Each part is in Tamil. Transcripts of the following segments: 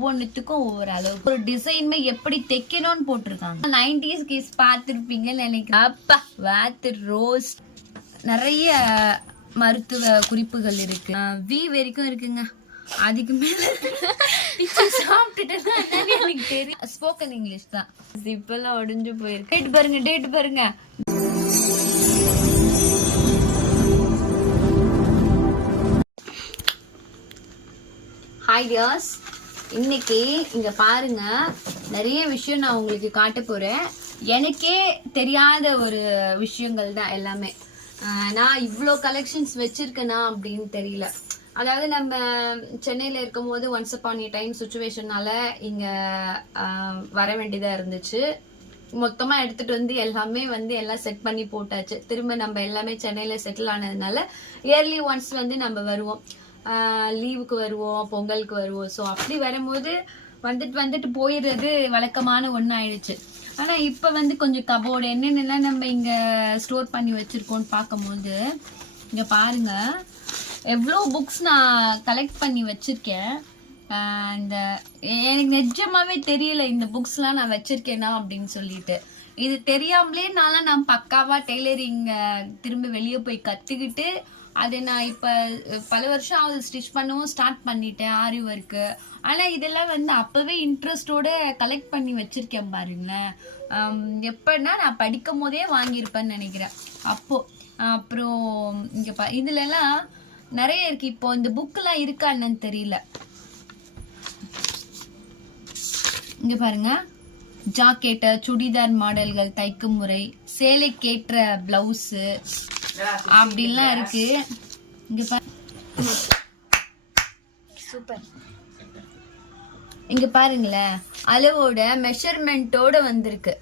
ஒவ்வொன்றுத்துக்கும் ஒவ்வொரு அளவு. ஒரு டிசைன்மே எப்படி தைக்கணும்னு போட்டிருக்காங்க. நைன்டிஸ் கிஸ் பார்த்துருப்பீங்கன்னு நினைக்கிறேன். அப்பா வாத்து ரோஸ் நிறைய மருத்துவ குறிப்புகள் இருக்கு. வி வரைக்கும் இருக்குங்க. அதுக்கு மேல பிச்சு எனக்கு தெரியும் ஸ்போக்கன் இங்கிலீஷ் தான். இப்பெல்லாம் ஒடிஞ்சு போயிருக்கு. டேட் பாருங்க டேட் பாருங்க. ஹாய் டியர்ஸ் இன்னைக்கு இங்க பாருங்க நிறைய விஷயம் நான் உங்களுக்கு காட்ட போறேன். எனக்கே தெரியாத ஒரு விஷயங்கள் தான் எல்லாமே. நான் இவ்வளோ கலெக்ஷன்ஸ் வச்சிருக்கேனா அப்படின்னு தெரியல. அதாவது நம்ம சென்னையில் இருக்கும்போது ஒன்ஸ் அப்பான் டைம் சுச்சுவேஷனால இங்கே வர வேண்டியதாக இருந்துச்சு. மொத்தமாக எடுத்துட்டு வந்து எல்லாமே வந்து எல்லாம் செட் பண்ணி போட்டாச்சு. திரும்ப நம்ம எல்லாமே சென்னையில் செட்டில் ஆனதுனால இயர்லி ஒன்ஸ் வந்து நம்ம வருவோம். லீவுக்கு வருவோம் பொங்கலுக்கு வருவோம். ஸோ அப்படி வரும்போது வந்துட்டு வந்துட்டு போயிடுறது வழக்கமான ஒன்று ஆயிடுச்சு ஆனால் இப்போ வந்து கொஞ்சம் கபோர்டு என்னென்னலாம் நம்ம இங்கே ஸ்டோர் பண்ணி வச்சுருக்கோன்னு பார்க்கும்போது இங்கே பாருங்க. எவ்வளோ புக்ஸ் நான் கலெக்ட் பண்ணி வச்சுருக்கேன். இந்த எனக்கு நிஜமாவே தெரியல இந்த புக்ஸ்லாம் நான் வச்சுருக்கேனா அப்படின்னு சொல்லிட்டு. இது தெரியாமலே நான்லாம் நான் பக்காவாக டெய்லரிங் திரும்ப வெளியே போய் கற்றுக்கிட்டு அதை நான் இப்போ பல வருஷம் ஆகுது ஸ்டிச் பண்ணவும் ஸ்டார்ட் பண்ணிட்டேன் ஆரி ஒர்க்கு ஆனால் இதெல்லாம் வந்து அப்போவே இன்ட்ரெஸ்டோடு கலெக்ட் பண்ணி வச்சிருக்கேன் பாருங்களேன். எப்படின்னா நான் படிக்கும் போதே வாங்கியிருப்பேன்னு நினைக்கிறேன். அப்போது அப்புறம் இங்கே பா இதுலலாம் நிறைய இருக்கு. இப்போ இந்த புக்கெலாம் இருக்கா என்னன்னு தெரியல. இங்கே பாருங்க. ஜாக்கெட்டு சுடிதார் மாடல்கள் தைக்கும் முறை சேலைக்கேற்ற ப்ளவுஸு அப்படிலாம் இருக்கு. இங்க பாரு. சூப்பர். இங்க பாருங்களேன். அளவோட மெஷர்மெண்ட்டோட வந்திருக்கு.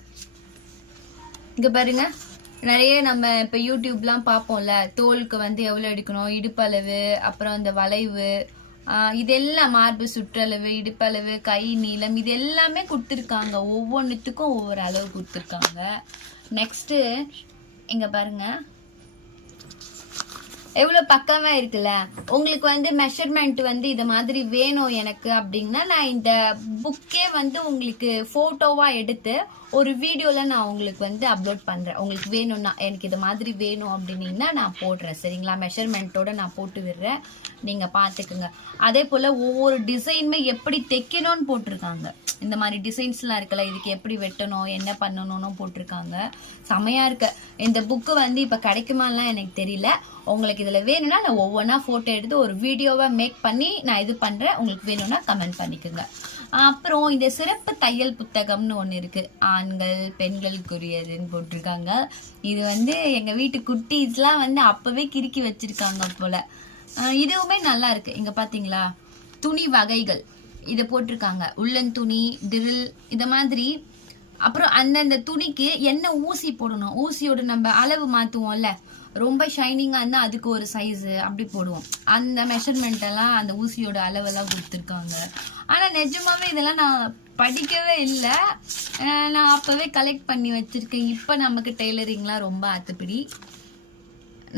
இங்க பாருங்க. நிறைய நம்ம இப்ப யூடியூப்லாம் பார்ப்போம்ல. தோலுக்கு வந்து எவ்வளவு எடுக்கணும்? இடுப்பளவு அப்புறம் அந்த வளைவு இதெல்லாம் மார்பு சுற்றளவு இடுப்பளவு கை நீளம் இது எல்லாமே கொடுத்துருக்காங்க. ஒவ்வொன்றுத்துக்கும் ஒவ்வொரு அளவு கொடுத்துருக்காங்க. நெக்ஸ்ட் இங்க பாருங்க. எவ்வளவு பக்கமா இருக்குல்ல? உங்களுக்கு வந்து மெஷர்மெண்ட் வந்து இது மாதிரி வேணும் எனக்கு அப்படின்னா நான் இந்த புக்கே வந்து உங்களுக்கு போட்டோவா எடுத்து ஒரு வீடியோல நான் உங்களுக்கு வந்து அப்லோட் பண்றேன். உங்களுக்கு வேணும்னா எனக்கு இது மாதிரி வேணும் அப்படின்னீங்கன்னா நான் போடுறேன். சரிங்களா? மெஷர்மெண்ட்டோட நான் போட்டு விடுறேன். நீங்க பார்த்துக்குங்க அதே போல ஒவ்வொரு டிசைனுமே எப்படி தைக்கணும்னு போட்டிருக்காங்க. இந்த மாதிரி டிசைன்ஸ்லாம் இருக்குல்ல இதுக்கு எப்படி வெட்டணும் என்ன பண்ணணும்னு போட்டிருக்காங்க. செமையாக இருக்கு. இந்த புக்கு வந்து இப்போ கிடைக்குமாலாம் எனக்கு தெரியல. உங்களுக்கு இதில் வேணும்னா நான் ஒவ்வொன்றா ஃபோட்டோ எடுத்து ஒரு வீடியோவை மேக் பண்ணி நான் இது பண்ணுறேன் உங்களுக்கு வேணும்னா கமெண்ட் பண்ணிக்கோங்க. அப்புறம் இந்த சிறப்பு தையல் புத்தகம்னு ஒன்று இருக்குது ஆண்கள் பெண்களுக்குரியதுன்னு போட்டிருக்காங்க. இது வந்து எங்கள் வீட்டு குட்டீஸ்லாம் வந்து அப்போவே கிறுக்கி வச்சுருக்காங்க போல். இதுவுமே நல்லா இருக்குது இங்கே பார்த்தீங்களா துணி வகைகள். இதை போட்டிருக்காங்க. உள்ளன் துணி டிரில் இத மாதிரி. அப்புறம் அந்தந்த துணிக்கு என்ன ஊசி போடணும்? ஊசியோட நம்ம அளவு மாற்றுவோம்ல ரொம்ப ஷைனிங்காக இருந்தால் அதுக்கு ஒரு சைஸு அப்படி போடுவோம். அந்த மெஷர்மெண்ட் எல்லாம் அந்த ஊசியோட அளவெல்லாம் கொடுத்துருக்காங்க. ஆனால் நிஜமாவே இதெல்லாம் நான் படிக்கவே இல்லை. நான் அப்போவே கலெக்ட் பண்ணி வச்சுருக்கேன். இப்போ நமக்கு டெய்லரிங்லாம் ரொம்ப அத்துப்பிடி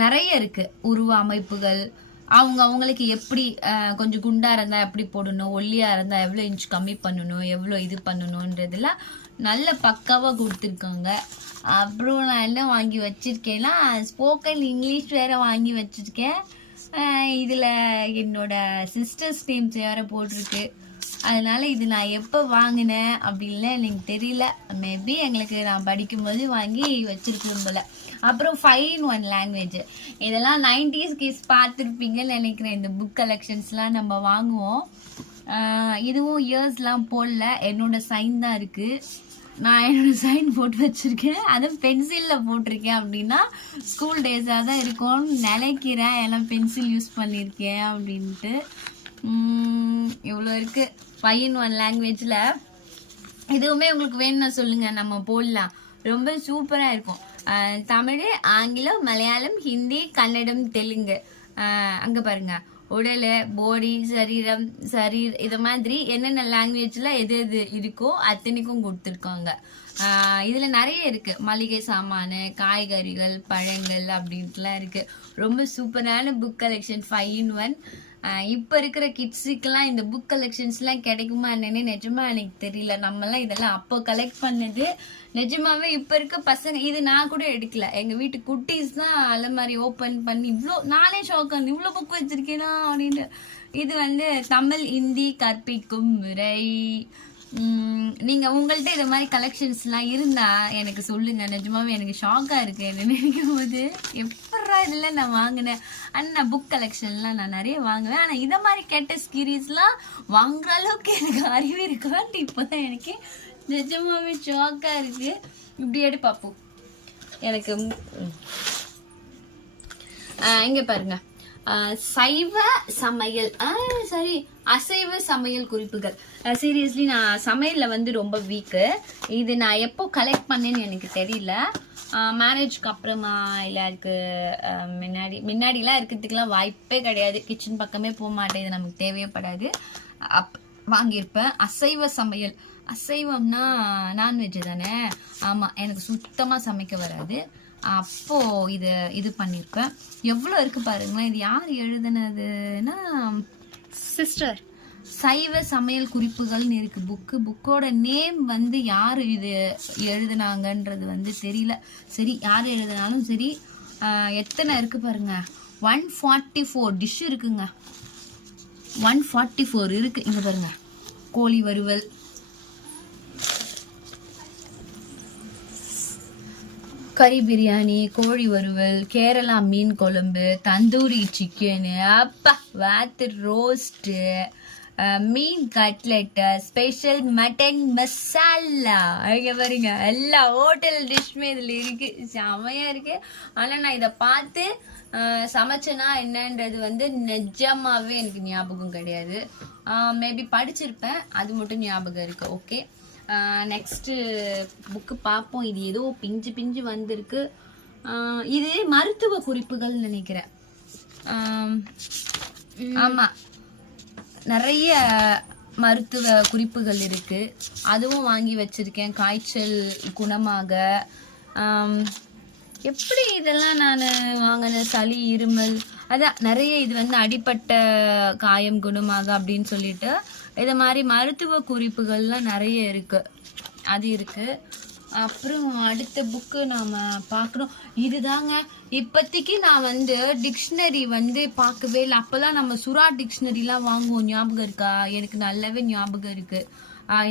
நிறைய இருக்குது உருவ அமைப்புகள் அவங்க அவங்களுக்கு எப்படி கொஞ்சம் குண்டா இருந்தா எப்படி போடணும் ஒல்லியா இருந்தா எவ்வளவு இன்ச் கம்மி பண்ணணும் எவ்வளவு இது பண்ணணும்ன்றதுல நல்ல பக்காவா கொடுத்துருக்காங்க. அப்புறம் நான் என்ன வாங்கி வச்சிருக்கேன்னா ஸ்போக்கன் இங்கிலீஷ் வேற வாங்கி வச்சிருக்கேன். இதில் இதுல என்னோட சிஸ்டர்ஸ் நேம்ஸ் வேற போட்டிருக்கு. அதனால இது நான் எப்போ வாங்கினேன் அப்படின்லாம் எனக்கு தெரியல. மேபி எங்களுக்கு நான் படிக்கும்போது வாங்கி வச்சிருக்கணும் போல. அப்புறம் ஃபைன் ஒன் லாங்குவேஜ் இதெல்லாம் நைன்டிஸ் கிஸ் பார்த்துருப்பீங்கன்னு நினைக்கிறேன். இந்த புக் கலெக்ஷன்ஸ்லாம் நம்ம வாங்குவோம். இதுவும் இயர்ஸ்லாம் போடல. என்னோட சைன் தான் இருக்குது நான் என்னோட சைன் போட்டு வச்சுருக்கேன். அதுவும் பென்சிலில் போட்டிருக்கேன் அப்படின்னா ஸ்கூல் டேஸாக தான் இருக்கும்னு நினைக்கிறேன். எல்லாம் பென்சில் யூஸ் பண்ணியிருக்கேன் அப்படின்ட்டு. இவ்வளோ இருக்குது ஃபைன் ஒன் லாங்குவேஜில் இதுவுமே உங்களுக்கு வேணும்னா சொல்லுங்கள் நம்ம போடலாம். ரொம்ப சூப்பராக இருக்கும். தமிழ் ஆங்கிலம் மலையாளம் ஹிந்தி கன்னடம் தெலுங்கு. அங்கே அங்க பாருங்க. உடல் பாடி சரீரம் சரீர் இது மாதிரி என்னென்ன லாங்குவேஜில் எது எது இருக்கோ அத்தனைக்கும் கொடுத்துருக்காங்க. இதில் நிறைய இருக்குது மளிகை சாமானு காய்கறிகள் பழங்கள் அப்படின்ட்டுலாம் இருக்குது ரொம்ப சூப்பரான book collection five in one இப்ப இருக்கிற கிட்ஸுக்கெல்லாம் இந்த புக் கலெக்ஷன்ஸ்லாம் கிடைக்குமா என்னன்னு நிஜமா எனக்கு தெரியல. நம்மலாம் இதெல்லாம் அப்போ கலெக்ட் பண்ணது. நிஜமாவே இப்ப இருக்க பசங்க இது நான் கூட எடுக்கல. எங்க வீட்டு குட்டீஸ் தான் அலமாரி ஓபன் பண்ணி இவ்வளோ நானே ஷாக் ஆனது இவ்வளோ புக் வச்சிருக்கேனா அப்படின்னு. இது வந்து தமிழ் இந்தி கற்பிக்கும் முறை. நீங்க உங்கள்ட்ட இது மாதிரி கலெக்ஷன்ஸ்லாம் இருந்தா எனக்கு சொல்லுங்க. நிஜமாவே எனக்கு ஷாக்கா இருக்கு. என்ன நினைக்கும் போது எப்படா இதுல நான் வாங்கினேன்? அண்ட் நான் புக் கலெக்ஷன்லாம் நான் நிறைய வாங்குவேன். ஆனா இத மாதிரி கேட்ட சீரீஸ்லாம் வாங்குற அளவுக்கு எனக்கு அறிவு இருக்கான்ட்டு இப்போதான் எனக்கு நிஜமாவே ஷாக்கா இருக்கு. இப்படி எடு எனக்கு இங்க பாருங்க. சைவ சமையல். ஆஹ் சரி. அசைவ சமையல் குறிப்புகள். சீரியஸ்லி நான் சமையலில் வந்து ரொம்ப வீக்கு இது நான் எப்போ கலெக்ட் பண்ணேன்னு எனக்கு தெரியல. மேரேஜ்க்கு அப்புறமா இல்லை அதுக்கு முன்னாடி முன்னாடிலாம் இருக்கிறதுக்குலாம் வாய்ப்பே கிடையாது. கிச்சன் பக்கமே போக மாட்டேன். இது நமக்கு தேவையப்படாது அப் வாங்கியிருப்பேன். அசைவ சமையல். அசைவம்னா நான்வெஜ் தானே? ஆமாம் எனக்கு சுத்தமாக சமைக்க வராது. அப்போ இது இது பண்ணியிருப்பேன் எவ்வளோ இருக்கு பாருங்களேன். இது யார் எழுதுனதுன்னா சிஸ்டர் சைவ சமையல் குறிப்புகள்னு இருக்கு. புக்கு புக்கோட நேம் வந்து யார் இது எழுதுனாங்கன்றது வந்து தெரியல. சரி யார் எழுதுனாலும் சரி எத்தனை இருக்கு பாருங்க. ஒன் ஃபார்ட்டி ஃபோர் டிஷ் இருக்குங்க. ஒன் ஃபார்ட்டி ஃபோர் இருக்கு. இங்க பாருங்க. கோழி வறுவல். கறி பிரியாணி கோழி வறுவல் கேரளா மீன் குழம்பு தந்தூரி சிக்கனு அப்பா வாத்து ரோஸ்ட்டு மீன் கட்லெட்டு ஸ்பெஷல் மட்டன் மசாலா அங்கே பாருங்க எல்லா ஹோட்டல் டிஷ்மே இதில் இருக்கு. செமையா இருக்கு. ஆனால் நான் இதை பார்த்து அஹ், சமைச்சேனா என்னன்றது வந்து நிஜமாவே எனக்கு ஞாபகம் கிடையாது. மேபி படிச்சிருப்பேன். அது மட்டும் ஞாபகம் இருக்கு. ஓகே நெக்ஸ்ட்டு புக்கு பார்ப்போம். இது ஏதோ பிஞ்சு பிஞ்சு வந்திருக்கு. இது மருத்துவ குறிப்புகள் நினைக்கிறேன். ஆமாம் நிறைய மருத்துவ குறிப்புகள் இருக்குது அதுவும் வாங்கி வச்சுருக்கேன். காய்ச்சல் குணமாக. எப்படி இதெல்லாம் நான் வாங்கின சளி இருமல் அதான் நிறைய இது வந்து அடிப்பட்ட காயம் குணமாக அப்படின்னு சொல்லிட்டு இது மாதிரி மருத்துவ குறிப்புகள்லாம் நிறைய இருக்கு. அது இருக்கு. அப்புறம் அடுத்த புக்கு நாம பார்க்கணும். இதுதாங்க. இப்போதைக்கு நான் வந்து டிக்ஷனரி வந்து பார்க்கவே இல்லை. அப்போல்லாம் நம்ம சுறா டிக்ஷனரிலாம் வாங்குவோம். ஞாபகம் இருக்கா? எனக்கு நல்லாவே ஞாபகம் இருக்கு.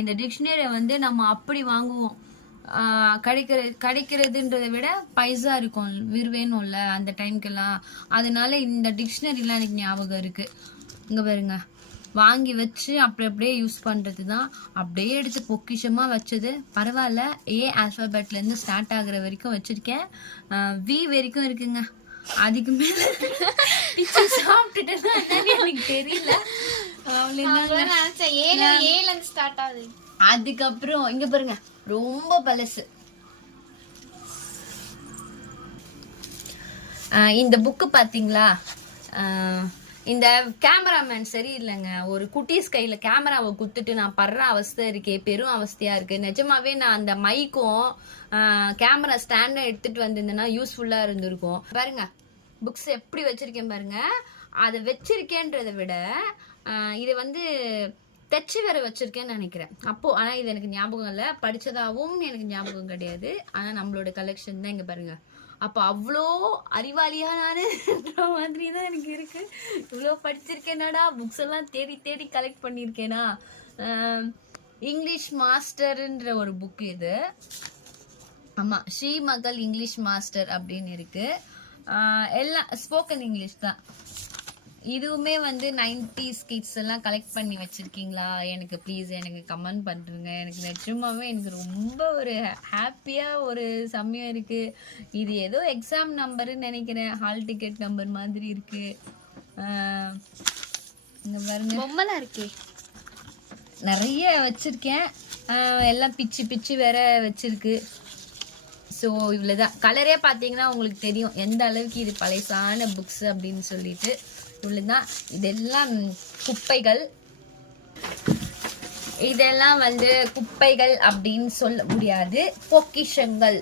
இந்த டிக்ஷனரியை வந்து நம்ம அப்படி வாங்குவோம். கிடைக்கிற கிடைக்கிறதுன்றதை விட பைசா இருக்கும். விருவேணும்ல அந்த டைம்க்கெல்லாம் அதனால இந்த டிக்ஷனரிலாம் எனக்கு ஞாபகம் இருக்கு. இங்கே பாருங்க. வாங்கி வச்சு அப்படி அப்படியே யூஸ் பண்றது தான் அப்படியே எடுத்து பொக்கிஷமா வச்சது. பரவாயில்ல. ஏ ஆல்பபெட்ல இருந்து ஸ்டார்ட் ஆகுற வரைக்கும் வச்சிருக்கேன். வி வரைக்கும் இருக்குங்க. அதுக்கு மேல என்னன்னு எனக்கு தெரியல. அதுக்கப்புறம் இங்க பாருங்க. ரொம்ப பழசு. இந்த புக்கு பாத்தீங்களா? இந்த கேமராமேன் சரியில்லைங்க. ஒரு குட்டீஸ் கையில கேமராவை குத்துட்டு நான் படுற அவஸ்தை இருக்கே பெரும் அவஸ்தையா இருக்கு. நிஜமாவே நான் அந்த மைக்கும் கேமரா ஸ்டாண்டை எடுத்துட்டு வந்திருந்தேன்னா யூஸ்ஃபுல்லா இருந்திருக்கும். பாருங்க புக்ஸ் எப்படி வச்சிருக்கேன் பாருங்க. அதை வச்சிருக்கேன்றதை விட இது வந்து தச்சு வேற வச்சிருக்கேன்னு நினைக்கிறேன். அப்போ ஆனா இது எனக்கு ஞாபகம் இல்லை. படித்ததாகவும் எனக்கு ஞாபகம் கிடையாது. ஆனா நம்மளோட கலெக்ஷன் தான் இங்க பாருங்க. அப்போ அவ்வளோ அறிவாளியாக நான் மாதிரி தான் எனக்கு இருக்கு. இவ்வளோ படிச்சிருக்கேனாடா புக்ஸ் எல்லாம் தேடி தேடி கலெக்ட் பண்ணியிருக்கேனா? இங்கிலீஷ் மாஸ்டர்ன்ற ஒரு புக் இது. ஆமாம் ஸ்ரீ மகள் இங்கிலீஷ் மாஸ்டர் அப்படின்னு இருக்கு. எல்லாம் ஸ்போக்கன் இங்கிலீஷ் தான். இதுவுமே வந்து நைன்டிஸ் கிட்ஸ் எல்லாம் கலெக்ட் பண்ணி வச்சிருக்கீங்களா? எனக்கு ப்ளீஸ் எனக்கு கமெண்ட் பண்ணுறேங்க எனக்கு நிஜமாவே எனக்கு ரொம்ப ஒரு ஹாப்பியா ஒரு சமயம் இருக்கு. இது ஏதோ எக்ஸாம் நம்பர்னு நினைக்கிறேன். ஹால் டிக்கெட் நம்பர் மாதிரி இருக்கு. ஆஹ் இங்க பாருங்க. பொம்மலாம் இருக்கே. நிறைய வச்சிருக்கேன். எல்லாம் பிச்சு பிச்சு வேற வச்சிருக்கு. ஸோ இவ்வளோதான் கலரே பார்த்தீங்கன்னா உங்களுக்கு தெரியும். எந்த அளவுக்கு இது பழசான புக்ஸ் அப்படின்னு சொல்லிட்டு. இவ்வளோதான் இதெல்லாம் குப்பைகள். இதெல்லாம் வந்து குப்பைகள் அப்படின்னு சொல்ல முடியாது. பொக்கிஷங்கள்.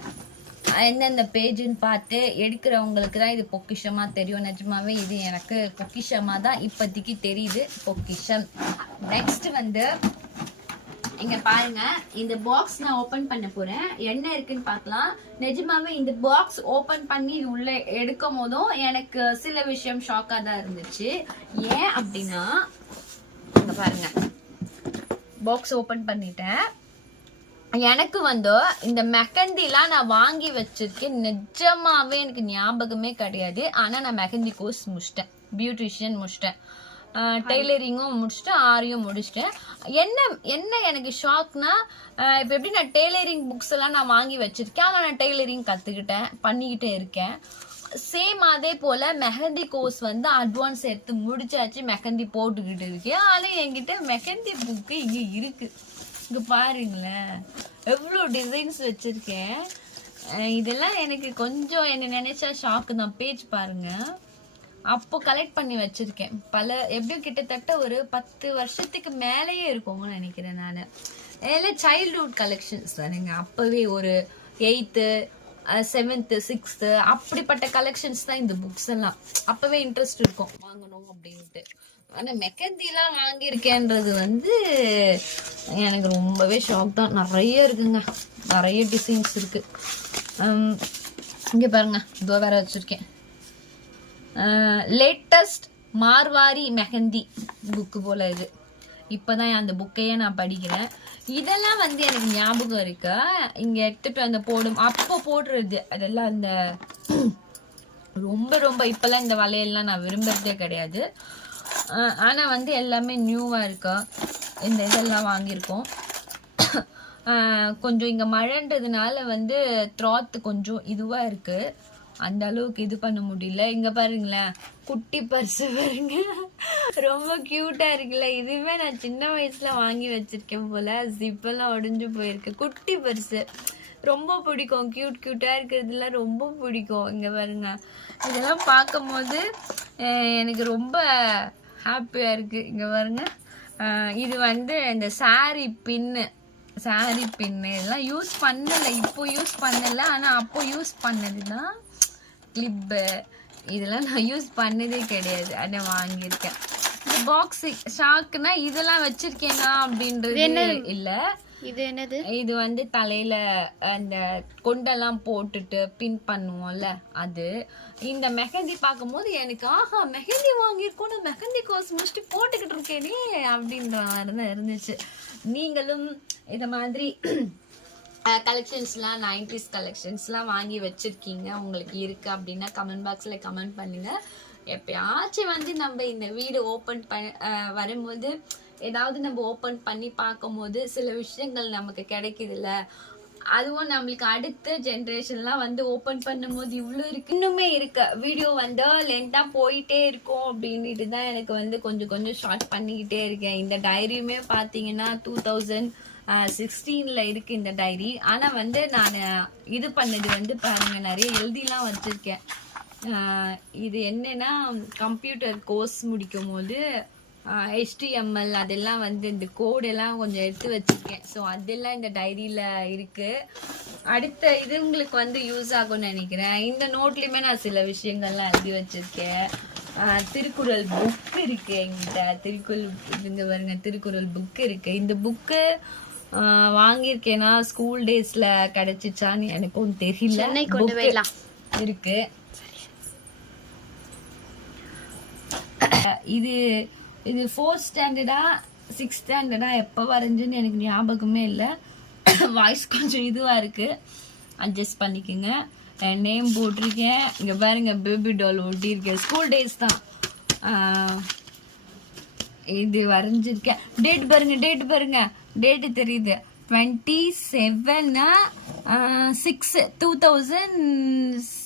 எந்தெந்த பேஜுன்னு பார்த்து எடுக்கிறவங்களுக்கு தான் இது பொக்கிஷமா தெரியும். நிஜமாவே இது எனக்கு பொக்கிஷமா தான் இப்போதைக்கு தெரியுது. பொக்கிஷம். நெக்ஸ்ட் வந்து இங்க பாருங்க இந்த பாக்ஸ் நான் ஓபன் பண்ண போறேன். என்ன இருக்குன்னு பார்க்கலாம். நிஜமாவே இந்த பாக்ஸ் ஓபன் பண்ணி உள்ள எடுக்கும் போதும் எனக்கு சில விஷயம் ஷாக்கா தான் இருந்துச்சு. ஏன் அப்படின்னா இங்க பாருங்க. பாக்ஸ் ஓபன் பண்ணிட்டேன். எனக்கு வந்து இந்த மெஹந்திலாம் நான் வாங்கி வச்சிருக்கேன். நிஜமாவே எனக்கு ஞாபகமே கிடையாது. ஆனா நான் மெஹந்தி கோர்ஸ் முடிச்சிட்டேன். பியூட்டிஷியன் முடிச்சிட்டேன். டெய்லரிங்கும் முடிச்சுட்டு ஆரியும் முடிச்சுட்டேன். என்ன என்ன எனக்கு ஷாக்னா இப்போ எப்படி நான் டெய்லரிங் புக்ஸ் எல்லாம் நான் வாங்கி வச்சிருக்கேன் ஆனால் நான் டெய்லரிங் கற்றுக்கிட்டேன் பண்ணிக்கிட்டே இருக்கேன். சேம் அதே போல மெஹந்தி கோர்ஸ் வந்து அட்வான்ஸ் எடுத்து முடிச்சாச்சு மெஹந்தி போட்டுக்கிட்டு இருக்கேன். ஆனால் என்கிட்ட மெஹந்தி புக்கு இங்கே இருக்கு. இங்கே பாருங்களேன். எவ்வளோ டிசைன்ஸ் வச்சிருக்கேன். இதெல்லாம் எனக்கு கொஞ்சம் என்ன நினைச்சா ஷாக்கு தான். பேஜ் பாருங்கள் அப்போ கலெக்ட் பண்ணி வச்சிருக்கேன். பல எப்படியும் கிட்டத்தட்ட ஒரு பத்து வருஷத்துக்கு மேலேயே இருக்கும்னு நினைக்கிறேன் நான். எல்லாம் சைல்ட்ஹுட் கலெக்ஷன்ஸ் தானுங்க. அப்பவே ஒரு எயித்து செவன்த்து சிக்ஸ்த்து அப்படிப்பட்ட கலெக்ஷன்ஸ் தான் இந்த புக்ஸ் எல்லாம். அப்பவே இன்ட்ரெஸ்ட் இருக்கும். வாங்கணும் அப்படின்ட்டு. ஆனால் மெக்கந்திலாம் வாங்கியிருக்கேன்றது வந்து எனக்கு ரொம்பவே ஷாக் தான். நிறைய இருக்குங்க. நிறைய டிசைன்ஸ் இருக்குது இங்கே பாருங்க. இதோ வேறு வச்சுருக்கேன். லேட்டஸ்ட் மார்வாரி மெஹந்தி புக்கு போல இது. இப்போதான் அந்த புக்கையே நான் படிக்கிறேன். இதெல்லாம் வந்து எனக்கு ஞாபகம் இருக்கு? இங்கே எடுத்துட்டு அந்த போடும். அப்போ போடுறது. அதெல்லாம் அந்த ரொம்ப ரொம்ப இப்போல்லாம் இந்த வலையெல்லாம் நான் விரும்புறதே கிடையாது. ஆனால் வந்து எல்லாமே நியூவாக இருக்கா? இந்த இதெல்லாம் வாங்கியிருக்கோம். கொஞ்சம் இங்கே மழைன்றதுனால வந்து த்ராத்து கொஞ்சம் இதுவாக இருக்குது அந்த அளவுக்கு இது பண்ண முடியல. இங்க பாருங்களேன். குட்டி பர்ஸு பாருங்க. ரொம்ப கியூட்டா இருக்குல்ல. இதுவே நான் சின்ன வயசுல வாங்கி வச்சிருக்கேன் போல. ஜிப்பெல்லாம் உடைஞ்சு போயிருக்கு. குட்டி பர்ஸு ரொம்ப பிடிக்கும். கியூட் கியூட்டா இருக்கிறதுலாம் ரொம்ப பிடிக்கும். இங்க பாருங்க. இதெல்லாம் பார்க்கும்போது எனக்கு ரொம்ப ஹாப்பியா இருக்கு. இங்க பாருங்க. இது வந்து இந்த சாரி பின்னு சாரி பின்னு இதெல்லாம் யூஸ் பண்ணல. இப்போ யூஸ் பண்ணல. ஆனா அப்போ யூஸ் பண்ணதுதான் கிளிப்பு இதெல்லாம் நான் யூஸ் பண்ணதே கிடையாது. அதை வாங்கியிருக்கேன். இந்த பாக்ஸ் ஷாக்குனா இதெல்லாம் வச்சிருக்கேனா அப்படின்றது இல்ல. இது என்னது? இது வந்து தலையில அந்த கொண்டெல்லாம் போட்டுட்டு பின் பண்ணுவோம்ல அது. இந்த மெஹந்தி பார்க்கும்போது எனக்கு ஆஹா மெஹந்தி வாங்கியிருக்கோம் மெஹந்தி கோர்ஸ் முடிச்சுட்டு போட்டுக்கிட்டு இருக்கேனே அப்படின்ற மாதிரி தான் இருந்துச்சு. நீங்களும் இந்த மாதிரி கலெக்ஷன்ஸ்லாம் நைன்டிஸ் கலெக்ஷன்ஸ்லாம் வாங்கி வச்சுருக்கீங்க. உங்களுக்கு இருக்குது அப்படின்னா கமெண்ட் பாக்ஸில் கமெண்ட் பண்ணுங்கள் எப்பயாச்சும் வந்து நம்ம இந்த வீடு ஓப்பன் பண்ண வரும்போது ஏதாவது நம்ம ஓப்பன் பண்ணி பார்க்கும்போது சில விஷயங்கள் நமக்கு கிடைக்குதுல்ல. அதுவும் நம்மளுக்கு அடுத்த ஜென்ரேஷன்லாம் வந்து ஓப்பன் பண்ணும்போது இவ்வளோ இருக்கு. இன்னுமே இருக்கு. வீடியோ வந்து லென்த்தாக போயிட்டே இருக்கும் அப்படின்ட்டு தான் எனக்கு வந்து கொஞ்சம் கொஞ்சம் ஷார்ட் பண்ணிக்கிட்டே இருக்கேன். இந்த டைரியுமே பார்த்தீங்கன்னா டூ தௌசண்ட் சிக்ஸ்டீனில் இருக்குது இந்த டைரி ஆனால் வந்து நான் இது பண்ணது வந்து பாருங்கள் நிறைய எழுதிலாம் வச்சுருக்கேன். இது என்னென்னா கம்ப்யூட்டர் கோர்ஸ் முடிக்கும் போது ஹெச்டிஎம்எல் அதெல்லாம் வந்து இந்த கோடெல்லாம் கொஞ்சம் எடுத்து வச்சுருக்கேன். ஸோ அதெல்லாம் இந்த டைரியில் இருக்குது அடுத்த இது உங்களுக்கு வந்து யூஸ் ஆகும்னு நினைக்கிறேன். இந்த நோட்லையுமே நான் சில விஷயங்கள்லாம் எழுதி வச்சுருக்கேன். திருக்குறள் புக் இருக்குது எங்கிட்ட திருக்குறள் இருந்து பாருங்க திருக்குறள் புக் இருக்குது இந்த புக்கு வாங்கியிருக்கேன்னா ஸ்கூல் டேஸ்ல கிடைச்சிச்சான்னு எனக்கும் தெரியல. சென்னை கொண்டு Book போயிடலாம். இருக்கு. இது இது ஃபோர்த் ஸ்டாண்டர்டா சிக்ஸ்த் ஸ்டாண்டர்டா எப்போ வரைஞ்சுன்னு எனக்கு ஞாபகமே இல்லை. வாய்ஸ் கொஞ்சம் இதுவாக இருக்கு. அட்ஜஸ்ட் பண்ணிக்கோங்க. நேம் போட்டிருக்கேன். இங்கே பாருங்க பேபி டால் ஒட்டியிருக்கேன் ஸ்கூல் டேஸ் தான். இது வரைஞ்சிருக்கேன். டேட் பாருங்க டேட் பாருங்க. டேட்டு தெரியுது. டுவெண்ட்டி செவனா சிக்ஸ் டூ தௌசண்ட்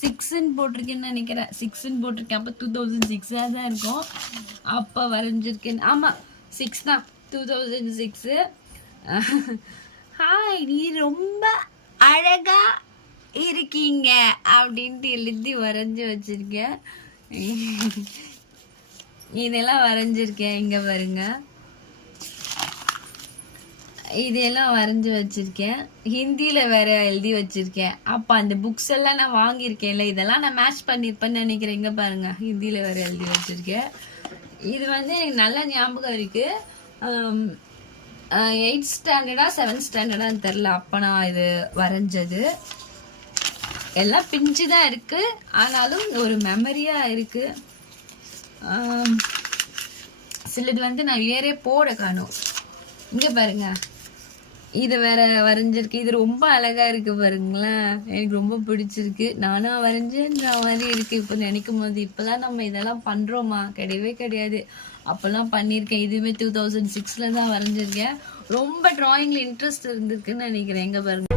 சிக்ஸ்ன்னு போட்டிருக்கேன்னு நினைக்கிறேன். சிக்ஸ்ன்னு போட்டிருக்கேன். அப்போ டூ தௌசண்ட் சிக்ஸாக தான் இருக்கும். அப்போ வரைஞ்சிருக்கேன். ஆமாம் சிக்ஸ் தான். டூ தௌசண்ட் சிக்ஸு ஹாய் நீ ரொம்ப அழகாக இருக்கீங்க அப்படின்ட்டு எழுதி வரைஞ்சி வச்சிருக்கேன். இதெல்லாம் வரைஞ்சிருக்கேன். இங்கே பாருங்கள் இதெல்லாம் வரைஞ்சி வச்சிருக்கேன். ஹிந்தியில வேற எழுதி வச்சிருக்கேன். அப்ப அந்த புக்ஸ் எல்லாம் நான் வாங்கியிருக்கேன்ல இதெல்லாம் நான் மேட்ச் பண்ணிருப்பேன்னு நினைக்கிறேன். இங்கே பாருங்க ஹிந்தியில வேற எழுதி வச்சிருக்கேன். இது வந்து எனக்கு நல்ல ஞாபகம் இருக்கு. எயிட் ஸ்டாண்டர்டா செவன்த் ஸ்டாண்டர்டான்னு தெரில அப்ப நான் இது வரைஞ்சது. எல்லாம் பிஞ்சு தான் இருக்கு ஆனாலும் ஒரு மெமரியா இருக்கு. சிலது வந்து நான் வேறே போட காணும். இங்க பாருங்க. இது வேற வரைஞ்சிருக்கு. இது ரொம்ப அழகா இருக்கு பாருங்களேன். எனக்கு ரொம்ப பிடிச்சிருக்கு. நானா வரைஞ்சேன்ற மாதிரி இருக்கு. இப்ப நினைக்கும் போது இப்பெல்லாம் நம்ம இதெல்லாம் பண்றோமா? கிடையவே கிடையாது. அப்பெல்லாம் பண்ணியிருக்கேன். இதுவுமே டூ தௌசண்ட் சிக்ஸ்ல தான் வரைஞ்சிருக்கேன். ரொம்ப டிராயிங்ல இன்ட்ரெஸ்ட் இருந்திருக்குன்னு நினைக்கிறேன். எங்க பாருங்க.